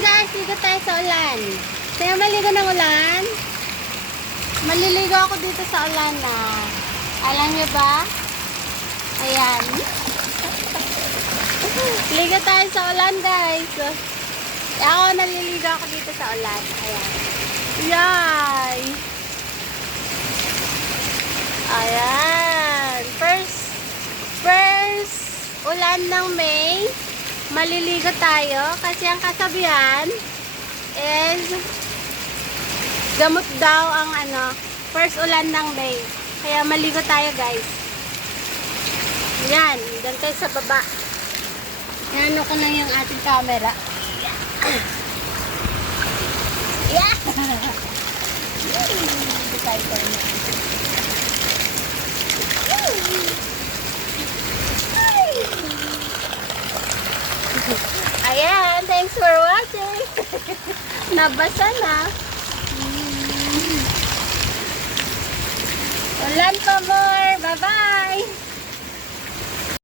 guys, dito tayo sa ulan. Kaya maligo ng ulan. Maliligo ako dito sa ulan na. Alam niyo ba? Ayan. Ligo tayo sa ulan guys. Ako naliligo ako dito sa ulan. Ayan. Yay! Ayan. First ulan ng May. Maliligo tayo kasi ang kasabihan is gamot daw ang first ulan ng May. Kaya maligo tayo guys. Yan, doon tayo sa baba. Yan ko lang yung ating camera. Yeah! Hindi tayo na. Ayan, thanks for watching. Nabasa na. Ulan pa more. Bye-bye.